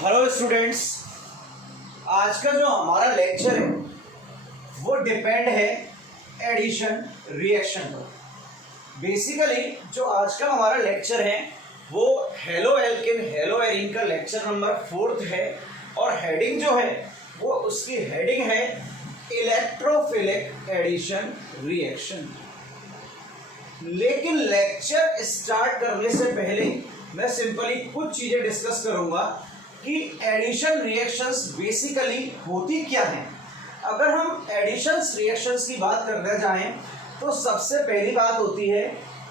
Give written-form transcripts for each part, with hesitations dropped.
Hello students, आज का जो हमारा लेक्चर है वो डिपेंड है एडिशन रिएक्शन पर। बेसिकली जो आज का हमारा लेक्चर है वो हेलो एल्केन हेलो एरीन का लेक्चर नंबर 4 है और हेडिंग जो है वो उसकी हेडिंग है इलेक्ट्रोफिलिक एडिशन रिएक्शन। लेकिन लेक्चर स्टार्ट करने से पहले मैं सिंपली कुछ चीजें डिस्कस करूंगा कि एडिशन रिएक्शंस बेसिकली होती क्या हैं। अगर हम एडिशन रिएक्शंस की बात करने जाएं तो सबसे पहली बात होती है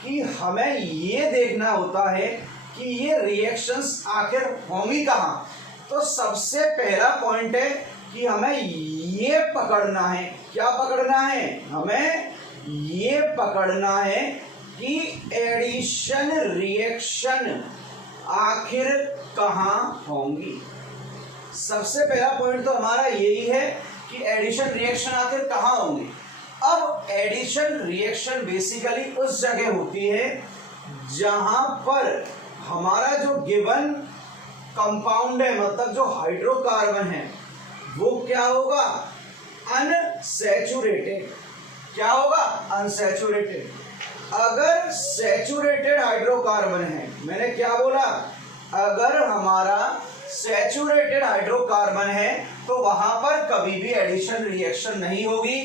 कि हमें ये देखना होता है कि ये रिएक्शंस आखिर होंगी कहाँ। तो सबसे पहला पॉइंट है कि हमें ये पकड़ना है। क्या पकड़ना है? हमें ये पकड़ना है कि एडिशन रिएक्शन आखिर कहाँ होंगी। सबसे पहला पॉइंट तो हमारा यही है कि एडिशन रिएक्शन आखिर कहाँ होंगी। अब एडिशन रिएक्शन बेसिकली उस जगह होती है जहां पर हमारा जो गिवन कंपाउंड है, मतलब जो हाइड्रोकार्बन है, वो क्या होगा? अनसैचुरेटेड। क्या होगा? अनसैचुरेटेड। अगर सैचुरेटेड हाइड्रोकार्बन है, मैंने क्या बोला? अगर हमारा सैचुरेटेड हाइड्रोकार्बन है तो वहां पर कभी भी एडिशन रिएक्शन नहीं होगी।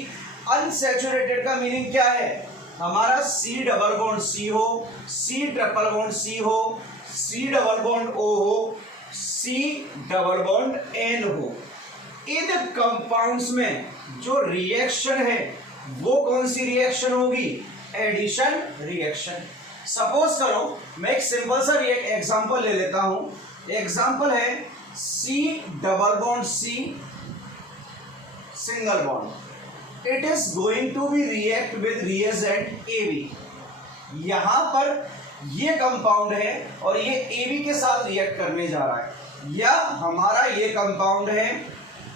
अनसैचुरेटेड का मीनिंग क्या है? हमारा C डबल बॉन्ड C हो, C ट्रिपल बॉन्ड C हो, C डबल बॉन्ड O हो, C डबल बॉन्ड N हो। इन कंपाउंड्स में जो रिएक्शन है वो कौन सी रिएक्शन होगी? Addition reaction. सपोज करो मैं एक सिंपल सा एग्जांपल ले लेता हूं। एग्जांपल है C double bond C single bond. It is going to be react with reagent AB। यहां पर ये कंपाउंड है और ये AB के साथ रिएक्ट करने जा रहा है, या हमारा ये कंपाउंड है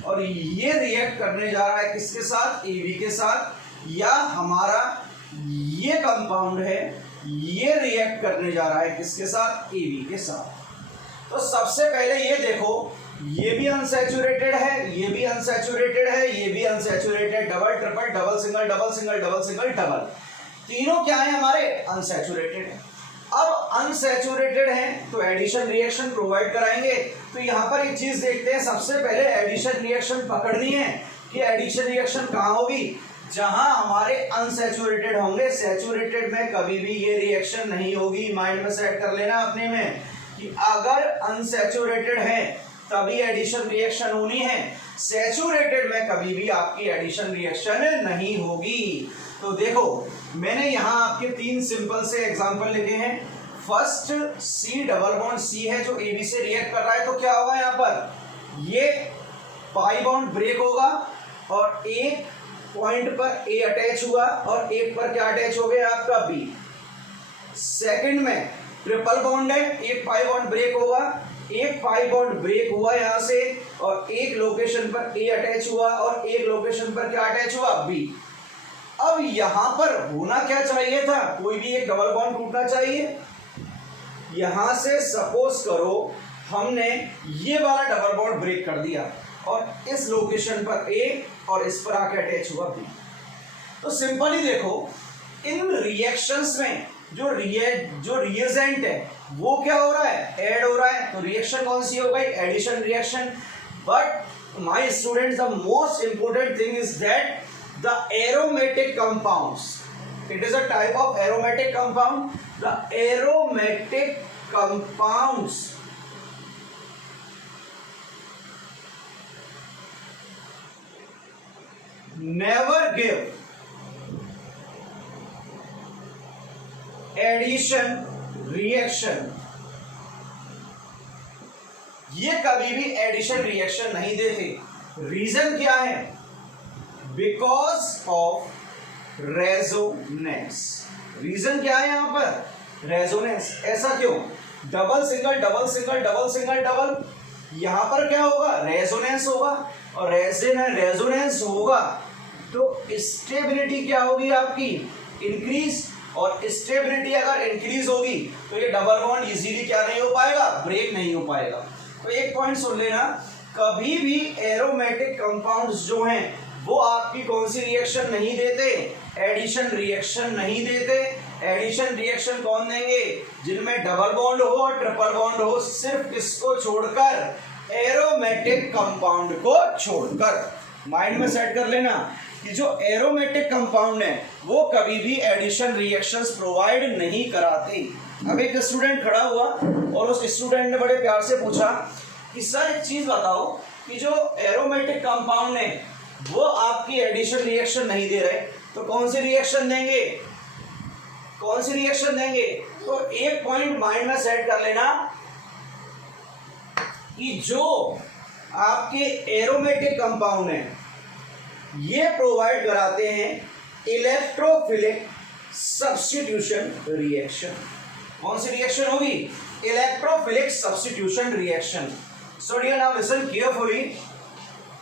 और ये रिएक्ट करने जा रहा है किसके साथ? AB के साथ। या हमारा ये कंपाउंड है, ये रिएक्ट करने जा रहा है किसके साथ? AB के साथ। तो सबसे पहले ये देखो, ये भी अनसैचुरेटेड है, ये भी अनसैचुरेटेड है, ये भी unsaturated. Double triple double single double single double single double, तीनों क्या है हमारे? अनसैचुरेटेड है। अब अनसैचुरेटेड है तो एडिशन रिएक्शन प्रोवाइड कराएंगे। तो यहां पर एक चीज देखते हैं, सबसे पहले एडिशन रिएक्शन पकड़नी है कि एडिशन रिएक्शन कहां होगी? जहां हमारे अनसैचुरेटेड होंगे। सैचुरेटेड में कभी भी ये रिएक्शन नहीं होगी। माइंड में सेट कर लेना अपने में कि अगर अनसैचुरेटेड है तभी एडिशन रिएक्शन होनी है, सैचुरेटेड में कभी भी आपकी एडिशन रिएक्शन नहीं होगी। तो देखो मैंने यहां आपके 3 सिंपल से एग्जांपल लिखे हैं। First C double bond C है जो AB से रिएक्ट कर रहा है, तो क्या होगा यहां पर? ये पाई बॉन्ड ब्रेक होगा और एक पॉइंट पर A अटैच हुआ और एक पर क्या अटैच हो गया? आपका B। सेकंड में ट्रिपल बॉन्ड है, एक पाई बॉन्ड ब्रेक होगा, एक पाई बॉन्ड ब्रेक हुआ यहां से और एक लोकेशन पर A अटैच हुआ और एक लोकेशन पर क्या अटैच हुआ? B। अब यहां पर होना क्या चाहिए था? कोई भी एक डबल बॉन्ड टूटना चाहिए। यहां से सपोज करो हमने ये वाला डबल बॉन्ड ब्रेक कर दिया और इस लोकेशन पर A और इस पर आके अटैच हुआ B। तो सिंपली देखो इन रिएक्शंस में जो रिएजेंट है वो क्या हो रहा है? ऐड हो रहा है। तो रिएक्शन कौन सी हो गई? Addition reaction. But my students, the most important thing is that the aromatic compounds, it is a type of aromatic compound. The aromatic compounds never give addition reaction। ये कभी भी एडिशन रिएक्शन नहीं देते। Reason क्या है? Because of resonance. Reason क्या है यहां पर? रेजोनेंस। ऐसा क्यों? Double single double single double single double, यहां पर क्या होगा? रेजोनेंस होगा और रेजोनेंस होगा तो स्टेबिलिटी क्या होगी आपकी? इंक्रीज। और स्टेबिलिटी अगर इंक्रीज होगी तो ये डबल बॉन्ड इजीली क्या नहीं हो पाएगा? ब्रेक नहीं हो पाएगा। तो एक पॉइंट सुन लेना, कभी भी एरोमेटिक कंपाउंड्स जो हैं वो आपकी कौन सी रिएक्शन नहीं देते, एडिशन रिएक्शन नहीं देते। एडिशन रिएक्शन कौन देंगे, जिनमें डबल बॉन्ड हो और ट्रिपल बॉन्ड हो, सिर्फ किसको छोड़कर, एरोमेटिक कंपाउंड को छोड़कर। माइंड में सेट कर लेना कि जो एरोमेटिक कंपाउंड है वो कभी भी एडिशन रिएक्शंस प्रोवाइड नहीं कराते। अब एक स्टूडेंट खड़ा हुआ और उस स्टूडेंट ने बड़े प्यार से पूछा कि सर एक चीज बताओ कि जो एरोमेटिक कंपाउंड है वो आपकी एडिशन रिएक्शन नहीं दे रहे, तो कौन सी रिएक्शन देंगे, कौन सी रिएक्शन देंगे। तो एक पॉइंट माइंड में सेट कर लेना कि जो आपके एरोमेटिक कंपाउंड है ये प्रोवाइड कराते हैं इलेक्ट्रोफिलिक सब्स्टिट्यूशन रिएक्शन। कौन सी रिएक्शन होगी, electrophilic substitution reaction. So dear now listen carefully,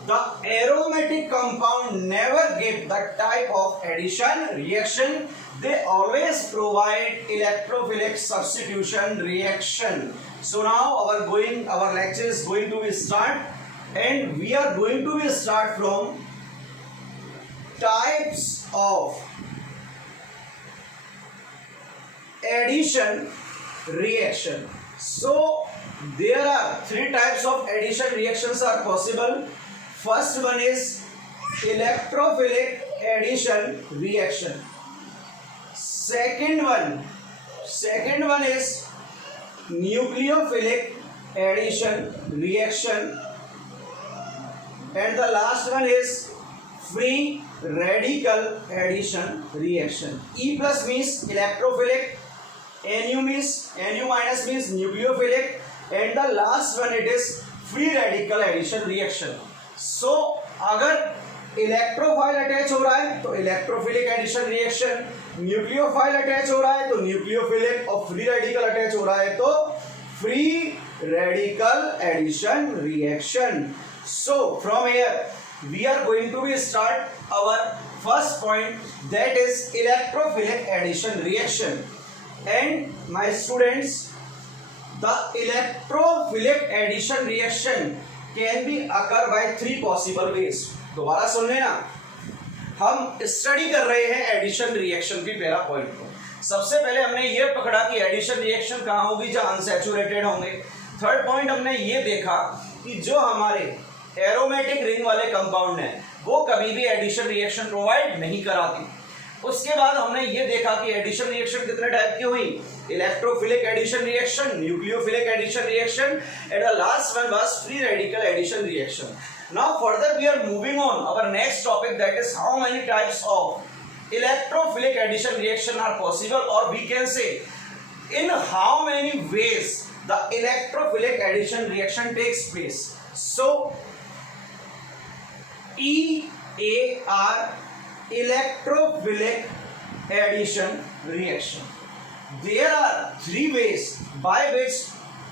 the aromatic compound never give the type of addition reaction, they always provide electrophilic substitution reaction. So now our lecture is going to be start and we are going to be start from types of addition reaction. So there are three types of addition reactions are possible. First one is electrophilic addition reaction. Second one is nucleophilic addition reaction, and the last one is free radical addition reaction. E plus means electrophilic, Nu minus means nucleophilic, and the last one it is free radical addition reaction. So अगर electrophile attach हो रहा है तो electrophilic addition reaction, nucleophile attach हो रहा है तो nucleophilic, और फ्री रेडिकल अटैच हो रहा है तो free radical addition reaction. So from here we are going to be start our first point, that is electrophilic addition reaction. And my students, the electrophilic addition reaction can be occur by three possible ways. दोबारा सुन लेना, हम study कर रहे हैं addition reaction की पहला point को. सबसे पहले हमने ये पकड़ा कि एडिशन रिएक्शन कहाँ होगी, जहाँ अनसैचुरेटेड होंगे. थर्ड पॉइंट हमने ये देखा कि जो हमारे एरोमेटिक रिंग वाले कंपाउंड हैं वो कभी भी एडिशन रिएक्शन प्रोवाइड नहीं कराती. उसके बाद हमने ये देखा कि एडिशन रिएक्शन कितने टाइप की हुई, electrophilic addition reaction, nucleophilic addition reaction, and the last one was free radical addition reaction. Now further we are moving on our next topic, that is how many types of electrophilic addition reaction are possible, और we can say in how many ways the electrophilic addition reaction takes place. So EAR, electrophilic addition reaction. There are three ways by which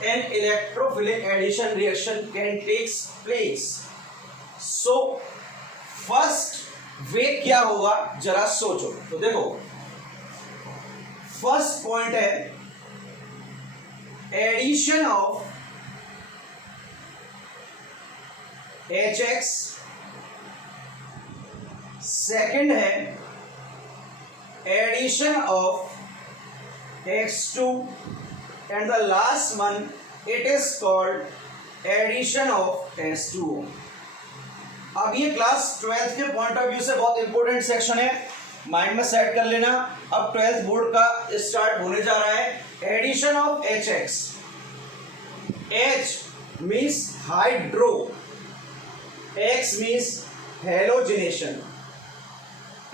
an electrophilic addition reaction can take place. So first वे क्या होगा जरा सोचो. तो देखो first point है addition of HX, second है addition of X2, and the last one it is called addition of S2O. अब ये क्लास 12th के पॉइंट ऑफ व्यू से बहुत इंपॉर्टेंट सेक्शन है, माइंड में सेट कर लेना. अब 12th बोर्ड का स्टार्ट होने जा रहा है. Addition of HX, H means hydro, X means halogenation,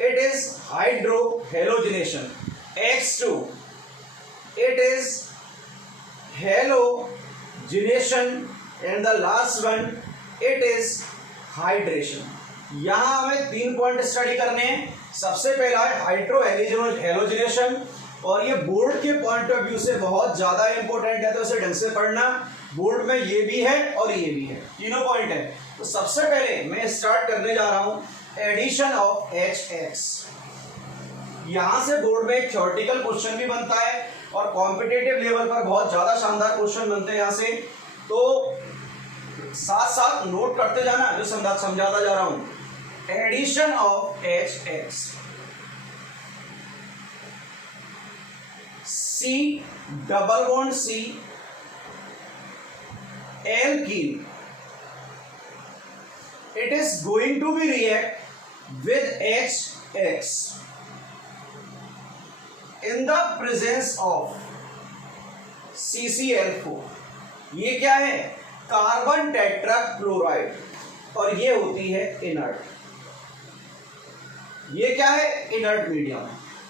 it is hydrohalogenation. X2, it is halogenation, and the last one it is hydration. यहां हमें 3 पॉइंट स्टडी करने हैं. सबसे पहला है हाइड्रो हेलोजिनेशन, और ये बोर्ड के पॉइंट ऑफ व्यू से बहुत ज्यादा इंपॉर्टेंट है, तो इसे ढंग से पढ़ना. बोर्ड में ये भी है और ये भी है, तीनों पॉइंट है. तो सबसे पहले मैं स्टार्ट करने जा रहा हूं एडिशन ऑफ HX. यहां से बोर्ड में एक थ्योरेटिकल क्वेश्चन भी बनता है और कॉम्पिटिटिव लेवल पर बहुत ज्यादा शानदार क्वेश्चन बनते हैं यहां से. तो साथ साथ नोट करते जाना जो समझाता जा रहा हूं। Addition of H X, C double bond C alkene, it is going to be react with HX in the presence of CCl4। ये क्या है? कार्बन टेट्राक्लोराइड, और ये होती है इनर्ट। ये क्या है? Inert medium.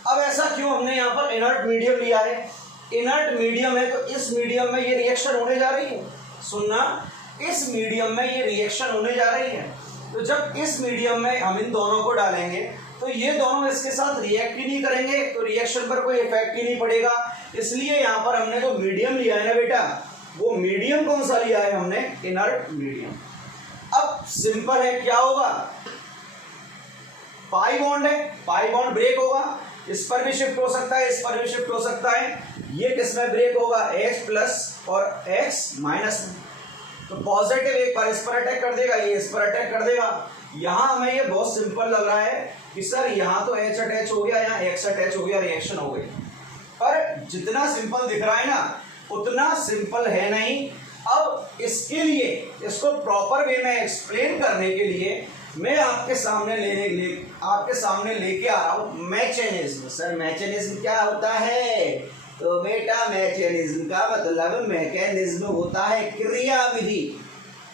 अब ऐसा क्यों हमने यहां पर इनर्ट मीडियम लिया है? इनर्ट मीडियम है तो इस मीडियम में ये रिएक्शन होने जा रही है। सुनना, इस मीडियम में ये रिएक्शन होने जा रही है, तो जब इस मीडियम में हम इन दोनों को डालेंगे तो ये दोनों इसके साथ रिएक्ट ही नहीं करेंगे, तो रिएक्शन पर कोई इफेक्ट ही नहीं पड़ेगा। इसलिए यहां पर हमने जो मीडियम लिया है ना बेटा, वो मीडियम कौन सा लिया है हमने? Inert medium. अब सिंपल है, क्या होगा? पाई बॉन्ड है, पाई बॉन्ड ब्रेक होगा, इस पर भी शिफ्ट हो सकता है, इस पर भी शिफ्ट हो सकता है। ये किसमें ब्रेक होगा? H प्लस और X माइनस में। तो पॉजिटिव एक बार इस पर अटैक कर देगा, ये इस पर अटैक कर देगा। यहां हमें ये बहुत सिंपल लग रहा है कि सर यहां तो H अटैच हो गया, यहां X अटैच हो गया, रिएक्शन हो गई। पर जितना सिंपल दिख रहा है ना, उतना सिंपल है नहीं। अब इसके लिए, इसको प्रॉपर वे में एक्सप्लेन करने के लिए मैं आपके सामने लेके आ रहा हूं मैकेनिज्म। सर मैकेनिज्म क्या होता है? तो बेटा मैकेनिज्म का मतलब मैकेनिज्म होता है क्रिया विधि।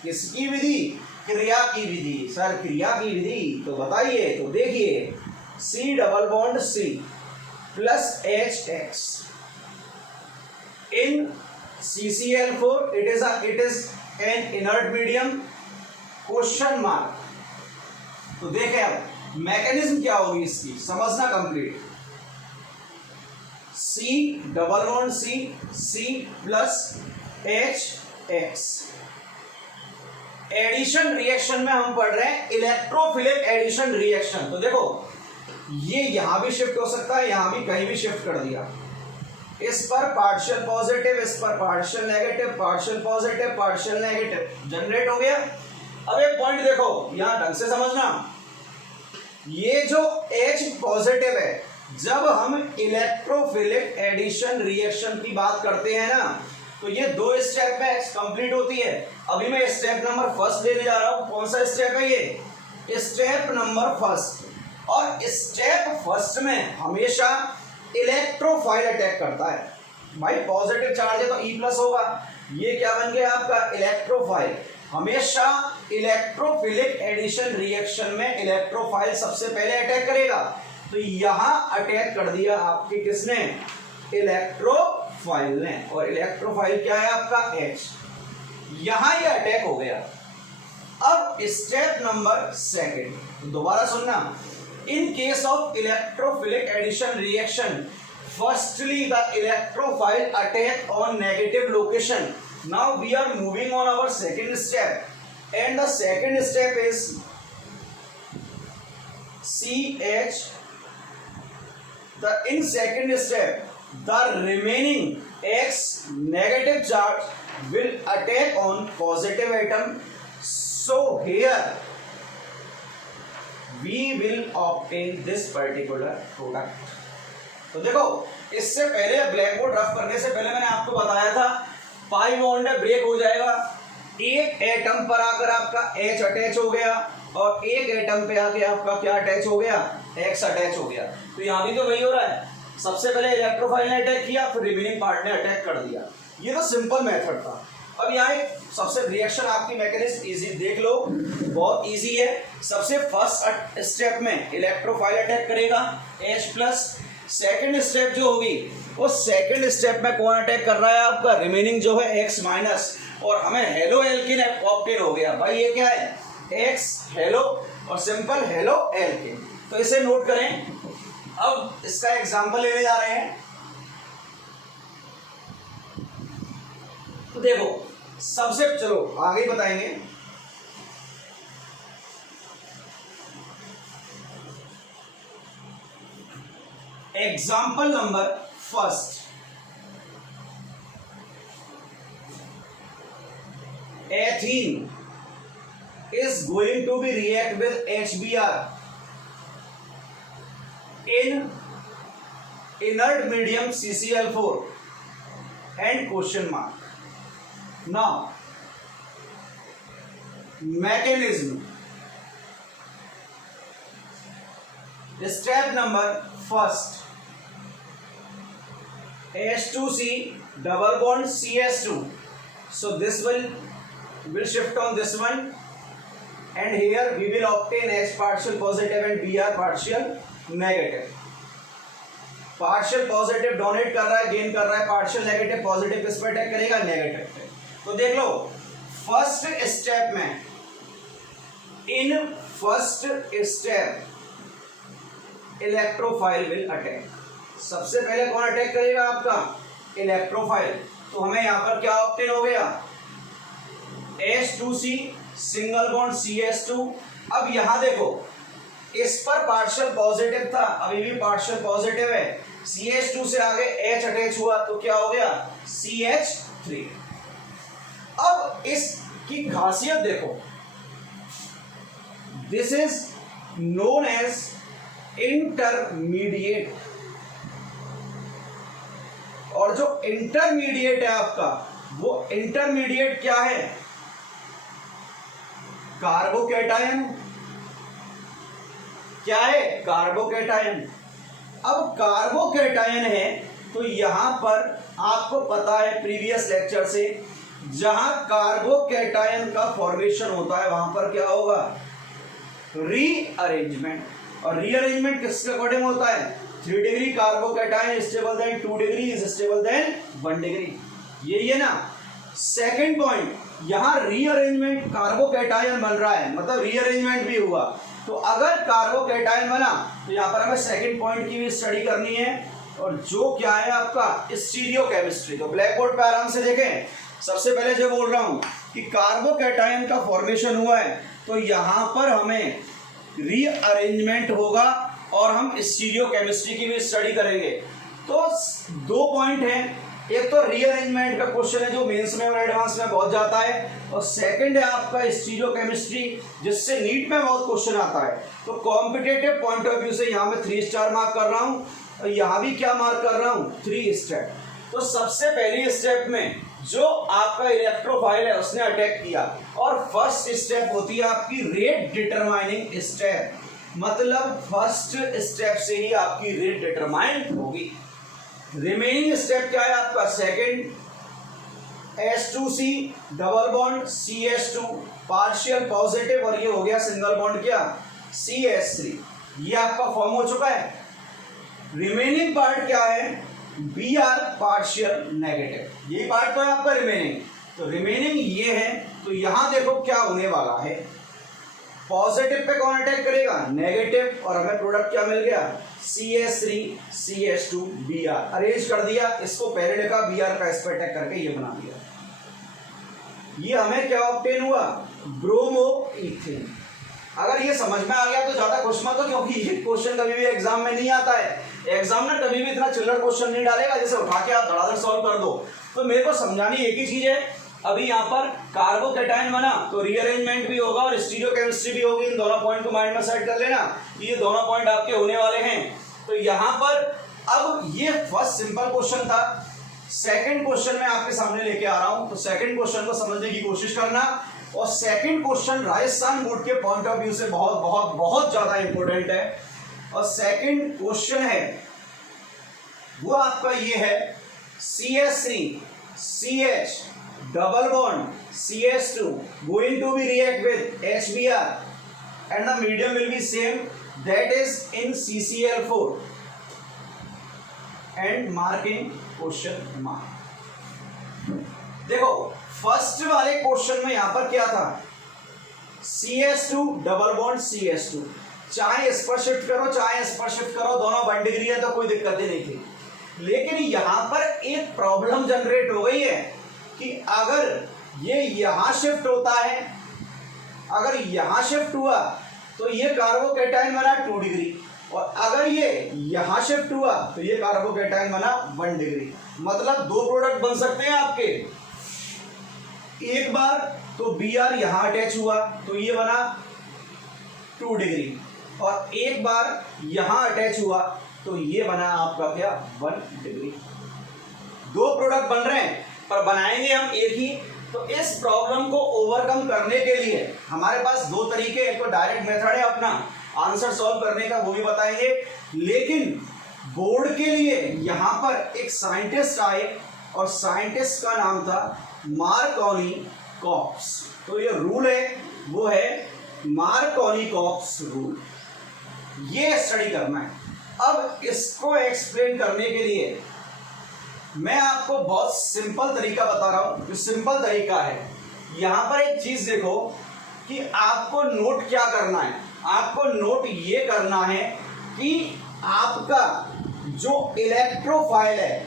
किसकी विधि? क्रिया की विधि। सर क्रिया की विधि तो बताइए, तो देखिए, C double bond C plus H X in CCl4, it is an inert medium, question mark. तो देखें अब मैकेनिज्म क्या होगी इसकी, समझना complete. C double bond C, C plus H X. Addition reaction में हम पढ़ रहे हैं इलेक्ट्रोफिलिक एडिशन रिएक्शन। तो देखो, ये यहां भी शिफ्ट हो सकता है, यहां भी कहीं भी शिफ्ट कर दिया। इस पर पार्शियल पॉजिटिव, इस पर partial negative, partial positive, partial negative generate हो गया। अब एक पॉइंट देखो, यहां ढंग से समझना, ये जो H पॉजिटिव है, जब हम इलेक्ट्रोफिलिक एडिशन रिएक्शन की बात करते हैं ना, तो ये दो स्टेप में कंप्लीट होती है। अभी मैं स्टेप नंबर फर्स्ट लेने जा रहा हूं। कौन सा स्टेप है ये? Step number first. और स्टेप फर्स्ट में हमेशा इलेक्ट्रोफाइल अटैक करता है। भाई पॉजिटिव चार्ज है तो E प्लस होगा, ये क्या बन गया आपका? इलेक्ट्रोफाइल। हमेशा इलेक्ट्रोफिलिक एडिशन रिएक्शन में इलेक्ट्रोफाइल सबसे पहले अटैक करेगा। तो यहां अटैक कर दिया आपके किसने? इलेक्ट्रोफाइल ने। और इलेक्ट्रोफाइल क्या है आपका? H। यहां ये अटैक हो गया। अब स्टेप नंबर सेकंड, दोबारा सुनना। In case of electrophilic addition reaction, firstly the electrophile attack on negative location. Now we are moving on our second step, and the second step is CH. In second step, the remaining X negative charge will attack on positive atom. So here we will obtain this particular product. तो देखो, इससे पहले black board rough करने से पहले मैंने आपको बताया था पाई बॉन्ड है, ब्रेक हो जाएगा। एक एटम पर आकर आपका H अटैच हो गया, और एक एटम पे आके आपका क्या अटैच हो गया? X अटैच हो गया। तो यहां भी तो वही हो रहा है, सबसे पहले इलेक्ट्रोफाइल ने अटैक किया, फिर रिमेनिंग पार्ट ने अटैक कर दिया। ये तो सिंपल मेथड था। अब यहाँ एक सबसे रिएक्शन आपकी मैकेनिज्म इजी देख लो, बहुत इजी है। सबसे फर्स्ट स्टेप में इलेक्ट्रोफाइल अटैक करेगा H प्लस। सेकेंड स्टेप जो होगी, वो सेकेंड स्टेप में कौन अटैक कर रहा है आपका? रिमेनिंग जो है X माइनस, और हमें हेलो एल्किन ऑब्टेन हो गया। भाई ये क्या है? X हेलो और सिंपल हेलो एल्किन। तो इसे नोट करें। अब इसका एग्जांपल लेने जा रहे हैं। तो देखो, सबसे चलो आगे बताएंगे। Example number first, ethene is going to be react with HBr in inert medium CCl4 and question mark. Now mechanism. Step number first, H2C double bond CS2. So this will shift on this one, and here we will obtain H partial positive and Br partial negative. Partial positive donate कर रहा है, gain कर रहा है, partial negative positive किस पर attack करेगा, negative पे। तो देख लो फर्स्ट स्टेप में, in first step electrophile will attack. सबसे पहले कौन अटैक करेगा, आपका इलेक्ट्रोफाइल। तो हमें यहां पर क्या ऑब्टेन हो गया, H2C सिंगल बॉन्ड CS2। अब यहां देखो इस पर पार्शियल पॉजिटिव था, अभी भी पार्शियल पॉजिटिव है, CH2 से आगे H अटैच हुआ तो क्या हो गया, CH3। अब इसकी खासियत देखो, this is known as intermediate. और जो इंटरमीडिएट है आपका, वो इंटरमीडिएट क्या है, कार्बोकैटायन। क्या है, कार्बोकैटायन। अब कार्बोकैटायन है तो यहां पर आपको पता है प्रीवियस लेक्चर से, जहां कार्बोकैटायन का फॉर्मेशन होता है वहां पर क्या होगा, रीअरेंजमेंट। और रीअरेंजमेंट किसके अकॉर्डिंग होता है, 3 degree carbocation stable then 2 degree is stable then 1 degree. यही है ना। सेकंड पॉइंट, यहां रीअरेंजमेंट कार्बोकैटायन बन रहा है, मतलब रीअरेंजमेंट भी हुआ। तो अगर कार्बोकैटायन बना तो यहां पर हमें सेकंड पॉइंट की भी स्टडी करनी है, और जो क्या है आपका स्टीरियोकेमिस्ट्री। तो ब्लैक बोर्ड पे आराम से देखें। सबसे पहले जो बोल रहा हूं कि कार्बोकैटायन का फॉर्मेशन हुआ है तो यहां पर हमें रीअरेंजमेंट होगा और हम स्टीरियोकेमिस्ट्री की भी स्टडी करेंगे। तो 2 पॉइंट हैं, एक तो रीअरेंजमेंट का क्वेश्चन है जो मेंस में और एडवांस में बहुत जाता है, और सेकंड है आपका स्टीरियोकेमिस्ट्री जिससे नीट में बहुत क्वेश्चन आता है। तो कॉम्पिटिटिव पॉइंट ऑफ व्यू से यहाँ मैं 3 स्टार मार्क कर रहा हूँ, और यहाँ भी क्या मार्क कर रहा हूँ, 3 स्टेप। तो सबसे पहली स्टेप में जो आपका इलेक्ट्रोफाइल है उसने अटैक किया, और फर्स्ट स्टेप होती है आपकी रेट डिटरमाइनिंग स्टेप, मतलब फर्स्ट स्टेप से ही आपकी रेट डिटरमाइन होगी। रिमेनिंग स्टेप क्या है आपका, second, H2C double bond CH2 partial positive, और ये हो गया सिंगल बॉन्ड क्या, CH3। ये आपका फॉर्म हो चुका है। रिमेनिंग पार्ट क्या है, Br पार्शियल नेगेटिव, यही पार्ट तो है आपका रिमेनिंग। तो रिमेनिंग ये है। तो यहां देखो क्या होने वाला है, पॉजिटिव पे कौन अटैक करेगा, नेगेटिव, और हमें प्रोडक्ट क्या मिल गया, CH3 CH2 Br। अरेंज कर दिया, इसको पहले लिखा, Br का इस पर अटैक करके ये बना दिया। ये हमें क्या ऑब्टेन हुआ, ब्रोमो इथेन। अगर ये समझ में आ गया तो ज्यादा क्वेश्चन मत, क्योंकि ये क्वेश्चन कभी भी एग्जाम में नहीं आता है। एग्जामिनर कभी भी इतना चिल्लर क्वेश्चन नहीं डालेगा जैसे उठा के आप धड़ाधड़ सॉल्व कर दो। तो मेरे को समझानी एक ही चीज है, अभी यहाँ पर कार्बोकैटायन बना तो रीअरेंजमेंट भी होगा और स्टीरियोकेमिस्ट्री भी होगी। इन दोनों पॉइंट को माइंड में सेट कर लेना, ये दोनों पॉइंट आपके होने वाले हैं। तो यहाँ पर अब ये फर्स्ट सिंपल क्वेश्चन था। सेकंड क्वेश्चन मैं आपके सामने लेके आ रहा हूं, तो सेकंड क्वेश्चन को समझने की कोशिश करना। और सेकंड क्वेश्चन राजस्थान बोर्ड के पॉइंट ऑफ व्यू से बहुत बहुत बहुत ज्यादा इंपॉर्टेंट है। और सेकंड क्वेश्चन है वो आपका ये है, CH3 CH double bond CH2 going to be react with HBr and the medium will be same, that is in CCl4 and marking question mark। देखो फर्स्ट वाले क्वेश्चन में यहां पर क्या था, CH2 डबल बॉन्ड CH2, चाहे इस पर शिफ्ट करो चाहे इस पर शिफ्ट करो, दोनों 1 डिग्री है तो कोई दिक्कत ही नहीं थी। लेकिन यहां पर एक प्रॉब्लम जनरेट हो गई है कि अगर ये यहां शिफ्ट होता है, अगर यहां शिफ्ट हुआ तो ये कार्बोकैटायन बना 2 डिग्री, और अगर ये यहां शिफ्ट हुआ तो ये कार्बोकैटायन बना 1 डिग्री। मतलब 2 प्रोडक्ट बन सकते हैं आपके, एक बार तो Br यहां अटैच हुआ तो ये बना 2 डिग्री, और एक बार यहां अटैच हुआ तो ये बना आपका क्या 1 डिग्री। दो प्रोडक्ट बन रहे हैं पर बनाएंगे हम एक ही। तो इस प्रॉब्लम को ओवरकम करने के लिए हमारे पास दो तरीके, एक तो डायरेक्ट मेथड है अपना आंसर सॉल्व करने का, वो भी बताएंगे, लेकिन बोर्ड के लिए यहां पर एक साइंटिस्ट आए और साइंटिस्ट का नाम था मार्कोनी-कॉप्स। तो ये रूल है वो है मार्कोनी-कॉप्स रूल, ये स्टडी करना है। अब इसको एक्सप्लेन करने के लिए मैं आपको बहुत सिंपल तरीका बता रहा हूं। जो सिंपल तरीका है, यहां पर एक चीज देखो कि आपको नोट क्या करना है। आपको नोट ये करना है कि आपका जो इलेक्ट्रोफाइल है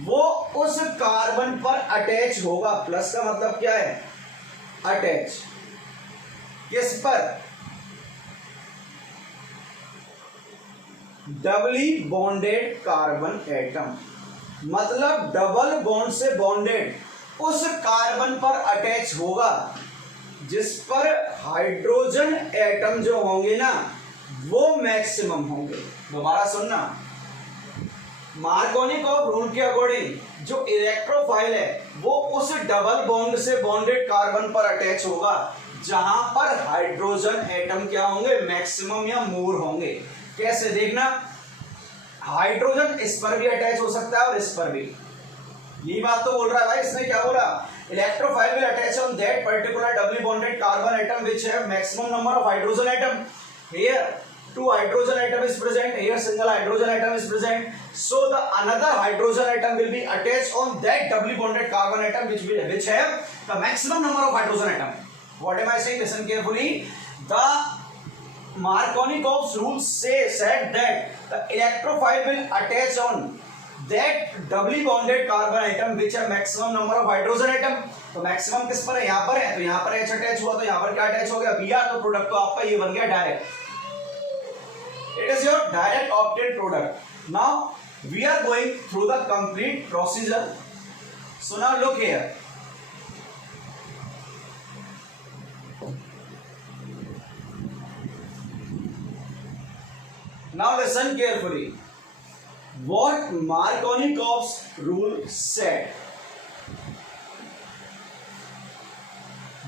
वो उस कार्बन पर अटैच होगा। प्लस का मतलब क्या है, अटैच। किस पर, डबली बॉन्डेड कार्बन एटम, मतलब डबल बॉन्ड से बॉन्डेड उस कार्बन पर अटैच होगा जिस पर हाइड्रोजन एटम जो होंगे ना वो मैक्सिमम होंगे। दोबारा सुनना, मार्कोनी-कॉप रूल के अकॉर्डिंग जो इलेक्ट्रोफाइल है वो उस डबल बॉन्ड से बॉन्डेड कार्बन पर अटैच होगा जहां पर हाइड्रोजन एटम क्या होंगे, मैक्सिमम या मोर होंगे। कैसे देखना, हाइड्रोजन इस पर भी अटैच हो सकता है और इस पर भी। यही बात तो बोल रहा है भाई, इसने क्या बोला, electrophile will attach on that particular doubly bonded carbon atom which have maximum number of hydrogen atom. Here two hydrogen atom is present, here single hydrogen atom is present, so the another hydrogen atom will be attached on that doubly bonded carbon atom which have the maximum number of hydrogen atom. What am I saying? Listen carefully. The Marconi-Kopf rule said that the electrophile will attach on that doubly bonded carbon atom which have maximum number of hydrogen atom. तो maximum किस पर है, यहाँ पर है, तो यहाँ पर H अटैच हुआ तो यहाँ पर क्या अटैच हो गया, Br। तो प्रोडक्ट तो आपका ये बन गया direct. It is your direct obtained product. Now we are going through the complete procedure. So now look here. Now listen carefully. What Marconi-Kopf's rule said.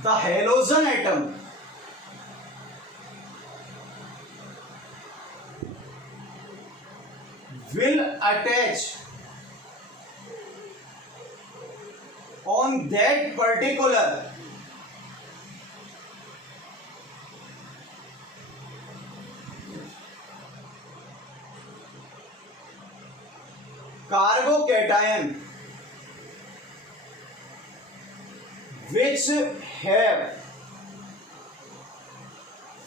The halogen atom will attach on that particular carbocation which have,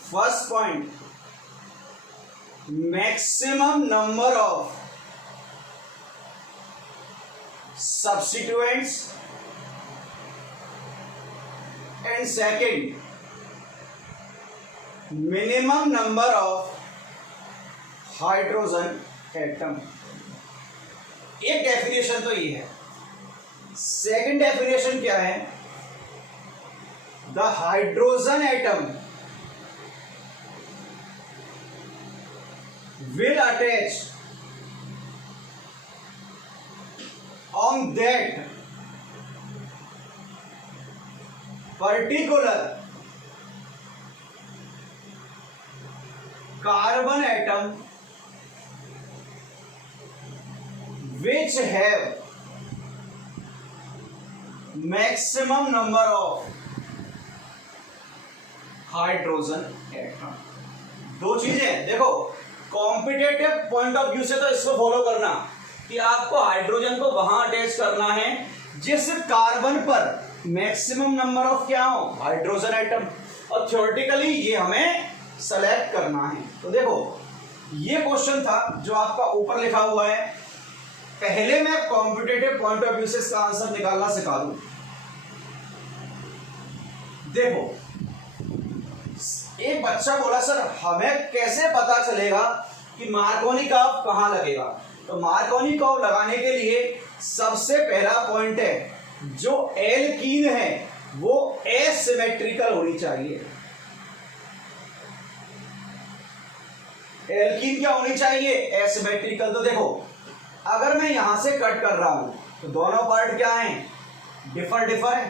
first point, maximum number of substituents, and second, minimum number of hydrogen atom. एक definition तो ये है। Second definition क्या है, the hydrogen atom will attach on that particular carbon atom which have maximum number of hydrogen atom. दो चीजें देखो, competitive point of view से तो इसको फॉलो करना कि आपको हाइड्रोजन को वहां अटैच करना है जिस कार्बन पर मैक्सिमम नंबर ऑफ क्या हो, हाइड्रोजन एटम, और थ्योरेटिकली ये हमें सेलेक्ट करना है। तो देखो ये क्वेश्चन था जो आपका ऊपर लिखा हुआ है। पहले मैं कॉम्पिटेटिव पॉइंट ऑफ व्यू से इसका आंसर निकालना सिखा दूं। देखो एक बच्चा बोला सर हमें कैसे पता चलेगा कि मार्कोनी-कॉप कहां लगेगा। तो मार्कोनी-कॉप लगाने के लिए सबसे पहला पॉइंट है जो एल्कीन है वो एसिमेट्रिकल होनी चाहिए। एल्कीन क्या होनी चाहिए? एसिमेट्रिकल। तो देखो अगर मैं यहां से कट कर रहा हूं तो दोनों पार्ट क्या हैं? डिफर है।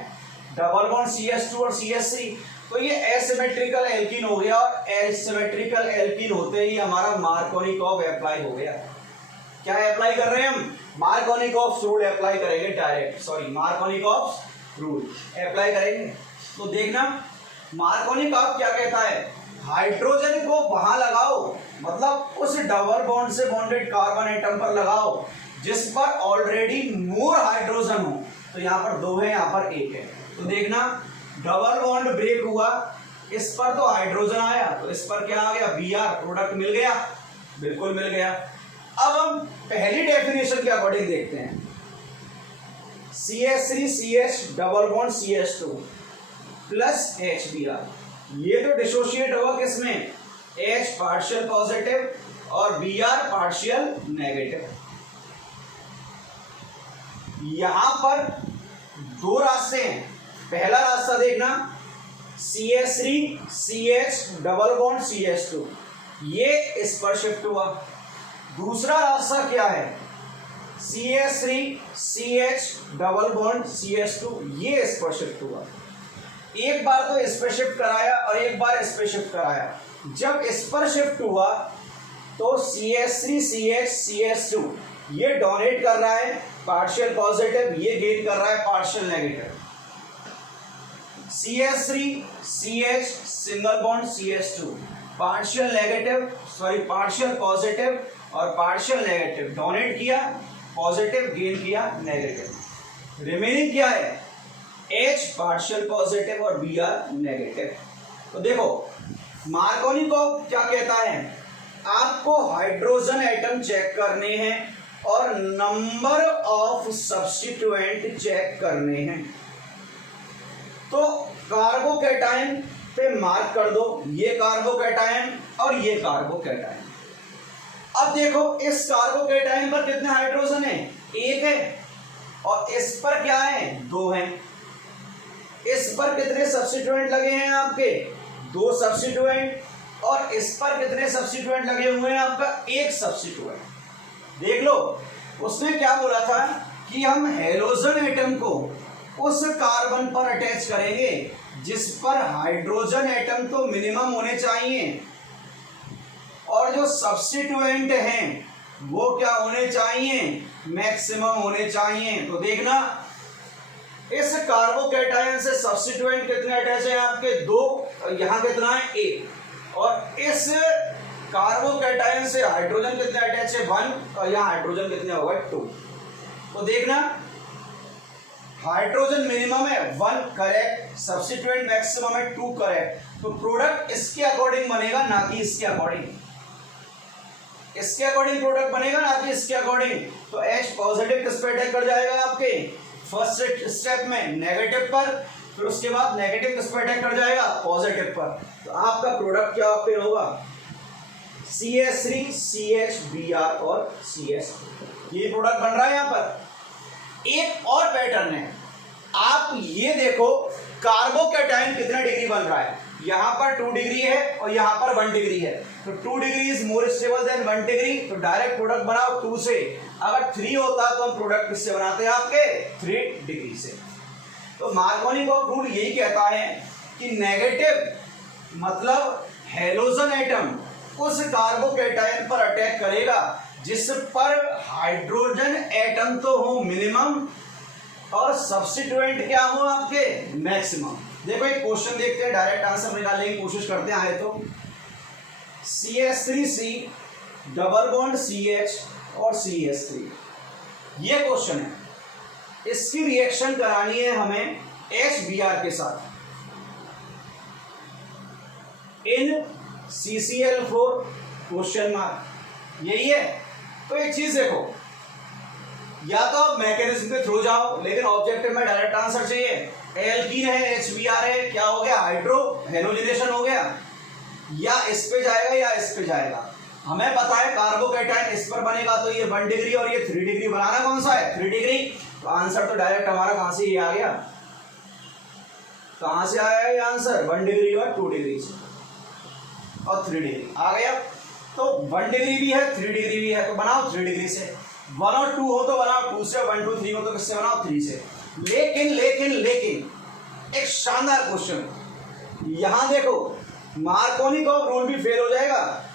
डबल बॉन्ड CH2 और CH3, तो ये एसिमेट्रिकल एल्कीन हो गया। और एसिमेट्रिकल एल्कीन होते ही हमारा मार्कोनिकॉफ अप्लाई हो गया। क्या अप्लाई कर रहे हैं हम? मार्कोनिकॉफ रूल अप्लाई करेंगे direct. Sorry, Markovnikov rule apply करेंगे। तो देखना मार्कोनिकॉफ क्या कहता है, हाइड्रोजन को वहां लगाओ, मतलब उस डबल बॉन्ड से बॉन्डेड कार्बन एटम पर लगाओ जिस पर ऑलरेडी मोर हाइड्रोजन हो। तो यहाँ पर 2 है, यहाँ पर 1 है। तो देखना डबल बॉन्ड ब्रेक हुआ, इस पर तो हाइड्रोजन आया, तो इस पर क्या आ गया? Br, प्रोडक्ट मिल गया। बिल्कुल मिल गया। अब हम पहली डेफिनेशन के अकॉर्डिंग देखते हैं। CH3CH double bond CH2 plus HBr, ये तो डिसोशिएट होगा किसमें? H पार्शियल पॉजिटिव और Br पार्शियल नेगेटिव। यहां पर 2 रास्ते हैं। पहला रास्ता देखना CH3CH डबल बॉन्ड CH2, ये इस पर शिफ्ट हुआ। दूसरा रास्ता क्या है? CH3CH डबल बॉन्ड CH2, ये इस पर शिफ्ट हुआ। एक बार तो इस पर शिफ्ट कराया और एक बार इस पर शिफ्ट कराया। जब इस पर शिफ्ट हुआ तो CH3CH CH2 ये डोनेट कर रहा है पार्शियल पॉजिटिव, ये गेन कर रहा है partial negative. CH3CH single bond CH2 partial negative, sorry partial positive और पार्शियल नेगेटिव डोनेट किया, पॉजिटिव गेन किया नेगेटिव। रिमेनिंग क्या है? H पार्शियल पॉजिटिव और Br नेगेटिव। तो देखो मार्कोनिकॉफ क्या कहता है, आपको हाइड्रोजन एटम चेक करने हैं और नंबर ऑफ सब्स्टिट्यूएंट चेक करने हैं। तो कार्बोकैटायन पे मार्क कर दो, ये कार्बोकैटायन और ये कार्बोकैटायन। अब देखो इस कार्बोकैटायन पर कितने हाइड्रोजन है? 1 है। और इस पर क्या है? 2 है। इस पर कितने सब्स्टिट्यूएंट लगे हैं आपके? 2 सब्स्टिट्यूएंट। और इस पर कितने सब्स्टिट्यूएंट लगे हुए हैं? आपका 1 सब्स्टिट्यूएंट। देख लो उसने क्या बोला था कि हम हेलोजन एटम को उस कार्बन पर अटैच करेंगे जिस पर हाइड्रोजन एटम तो मिनिमम होने चाहिए और जो सब्स्टिट्यूएंट हैं वो क्या होने चाहिए? मैक्सिमम होने चाहिए। तो देखना इस कार्बोकैटायन से सब्स्टिट्यूएंट कितने अटैच हैं आपके? 2। यहां कितना है? 1। और इस कार्बोकैटायन से हाइड्रोजन कितने अटैच है? 1। और यहां हाइड्रोजन कितने होगा? 2। तो देखना हाइड्रोजन मिनिमम है 1 करेक्ट, सब्स्टिट्यूएंट मैक्सिमम है 2 करेक्ट। तो प्रोडक्ट इसके अकॉर्डिंग बनेगा ना कि इसके अकॉर्डिंग। इसके अकॉर्डिंग प्रोडक्ट बनेगा ना कि इसके अकॉर्डिंग। तो H पॉजिटिव किस पे अटैक कर जाएगा? आपके फर्स्ट स्टेप में नेगेटिव पर, फिर उसके बाद नेगेटिव किस पे अटैक कर जाएगा? पॉजिटिव पर। तो आपका प्रोडक्ट क्या फिर होगा? CH3CH Br और CH, ये प्रोडक्ट बन रहा है। यहां पर एक और पैटर्न है, आप ये देखो कार्बोकैटायन कितने डिग्री बन रहा है? यहां पर 2 डिग्री है और यहां पर 1 डिग्री है। तो 2 degree is more stable then 1 degree. तो डायरेक्ट प्रोडक्ट बनाओ 2 से। अगर 3 होता तो हम प्रोडक्ट किससे बनाते हैं? आपके 3 डिग्री से। तो मार्कोनिकॉफ रूल यही कहता है कि नेगेटिव मतलब हेलोजन एटम उस कार्बोकैटायन पर अटैक करेगा जिस पर हाइड्रोजन एटम तो हो मिनिमम और सब्स्टिट्यूएंट क्या हो आपके? मैक्सिमम। देखो एक क्वेश्चन देखते हैं, डायरेक्ट आंसर निकालने की कोशिश करते हैं। आए तो CH3C डबल बॉन्ड CH और CH3, ये क्वेश्चन है। इसकी रिएक्शन करानी है हमें HBr के साथ। इन CCl4 क्वेश्चन मार्क, यही है। तो एक चीज देखो, या तो आप मैकेनिज्म के थ्रू जाओ, लेकिन ऑब्जेक्टिव में डायरेक्ट आंसर चाहिए। एल्कीन है, HBr है, क्या हो गया? हाइड्रो हेलोजिनेशन हो गया। या इस पे जाएगा या इस पे जाएगा। हमें पता है कार्बोकैटायन इस पर बनेगा तो ये 1 डिग्री और ये 3 डिग्री। बनाना कौन सा है? 3 डिग्री। तो आंसर तो डायरेक्ट हमारा कहां से ये आ गया? कहां से आया है ये आंसर? 1 डिग्री और 2 डिग्री से और 3 डिग्री आ गया। तो 1 डिग्री भी है 3 डिग्री भी है, तो बनाओ 3 डिग्री से। 1 और 2 हो तो बनाओ 2 से, 1 2 3 हो तो किससे बनाओ? 3 से। लेकिन लेकिन लेकिन एक शानदार क्वेश्चन, यहां देखो मार्कोनिकॉफ रूल भी फेल हो जाएगा।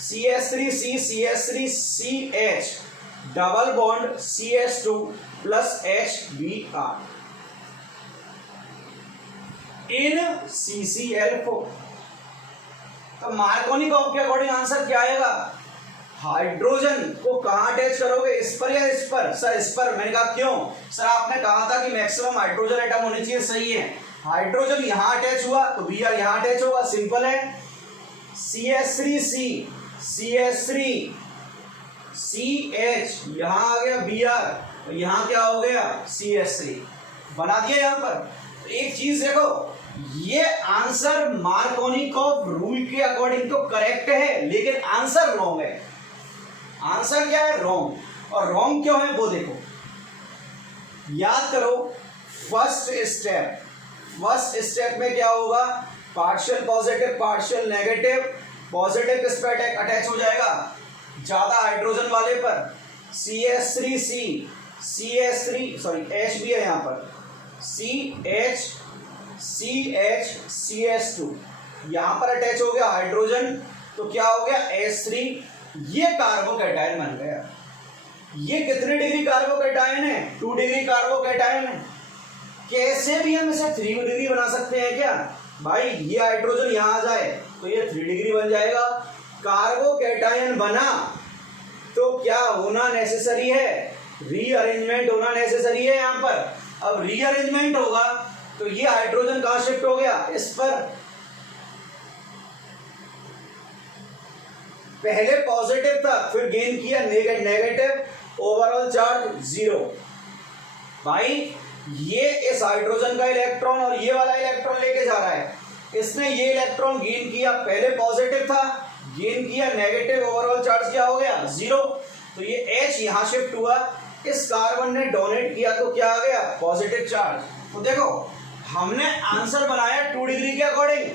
CH3C CH3 CH double bond CH2 plus HBr इन CCl4। तो मार्कोनिकॉफ के अकॉर्डिंग आंसर क्या आएगा? हाइड्रोजन को कहां अटैच करोगे? इस पर या इस पर? सर इस पर। मैंने कहा क्यों? सर आपने कहा था कि मैक्सिमम हाइड्रोजन एटम होने चाहिए, सही है। हाइड्रोजन यहां अटैच हुआ तो Br यहां अटैच होगा, सिंपल है। CH3C CH3 CH यहां आ गया Br, यहां क्या हो गया? CH3 बना दिया यहां पर। तो एक चीज देखो, ये आंसर मार्कोनिकॉफ रूल के अकॉर्डिंग तो करेक्ट है, लेकिन आंसर रॉन्ग है। आंसर क्या है? रॉन्ग। और रॉन्ग क्यों है वो देखो, याद करो। फर्स्ट स्टेप में क्या होगा? Partial positive partial negative. Positive किस पे अटैच हो जाएगा? ज्यादा हाइड्रोजन वाले पर। CH3C CH3 सॉरी H भी है यहां पर, CH CH2 यहां पर अटैच हो गया हाइड्रोजन, तो क्या हो गया? H3। ये कार्बोकैटायन बन गया। ये कितने डिग्री कार्बोकैटायन है? 2 डिग्री कार्बोकैटायन है। कैसे भी हम इसे 3 डिग्री बना सकते हैं क्या भाई? ये हाइड्रोजन यहां आ जाए तो ये 3 डिग्री बन जाएगा। कार्बोकैटायन बना तो क्या होना नेसेसरी है? रीअरेंजमेंट होना नेसेसरी है यहां पर। अब रीअरेंजमेंट होगा तो ये हाइड्रोजन कहां शिफ्ट हो गया? इस पर। पहले पॉजिटिव था, फिर गेन किया नेगेटिव, ओवरऑल चार्ज 0। भाई ये इस हाइड्रोजन का इलेक्ट्रॉन और ये वाला इलेक्ट्रॉन लेके जा रहा है। इसने ये इलेक्ट्रॉन गेन किया, पहले पॉजिटिव था, गेन किया नेगेटिव, ओवरऑल चार्ज क्या हो गया? 0। तो ये H यहां शिफ्ट हुआ, इस कार्बन ने डोनेट किया तो क्या आ गया? Positive charge. तो देखो हमने आंसर बनाया 2 डिग्री के अकॉर्डिंग,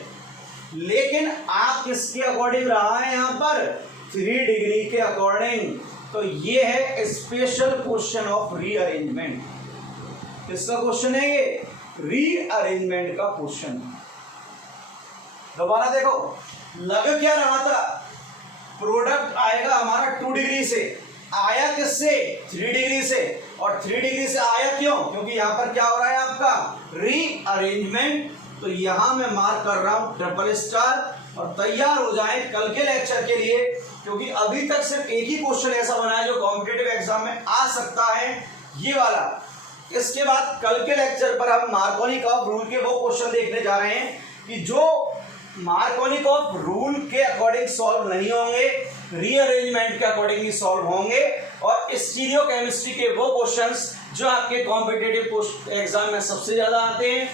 लेकिन आप किसके अकॉर्डिंग रहा है यहां पर? 3 डिग्री के अकॉर्डिंग। तो ये है स्पेशल क्वेश्चन ऑफ रीअरेंजमेंट। किसका क्वेश्चन है ये? रीअरेंजमेंट का क्वेश्चन। दोबारा देखो, लग क्या रहा था? प्रोडक्ट आएगा हमारा 2 डिग्री से, आया किससे? 3 डिग्री से। और 3 डिग्री से आया क्यों? क्योंकि यहां पर क्या हो रहा है आपका? रीअरेंजमेंट। तो यहां मैं मार्क कर रहा हूं ट्रिपल स्टार, और तैयार हो जाएं कल के लेक्चर के लिए, क्योंकि अभी तक सिर्फ एक ही क्वेश्चन ऐसा बना है जो कॉम्पिटिटिव एग्जाम में आ सकता है, ये वाला। इसके बाद कल के लेक्चर पर हम मार्कोनिकॉफ रूल के वो क्वेश्चन देखने जा रहे हैं कि जो मार्कोनिकॉफ रूल के अकॉर्डिंग सॉल्व नहीं होंगे, रीअरेंजमेंट के अकॉर्डिंग ही सॉल्व होंगे, और स्टीरियोकेमिस्ट्री के वो क्वेश्चंस जो आपके कॉम्पिटिटिव एग्जाम में सबसे ज्यादा आते हैं।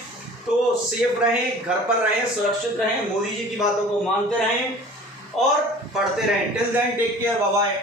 तो सेफ रहें, घर पर रहें, सुरक्षित रहें, मोदी जी की बातों को मानते रहें और पढ़ते रहें। Till then take care, bye bye.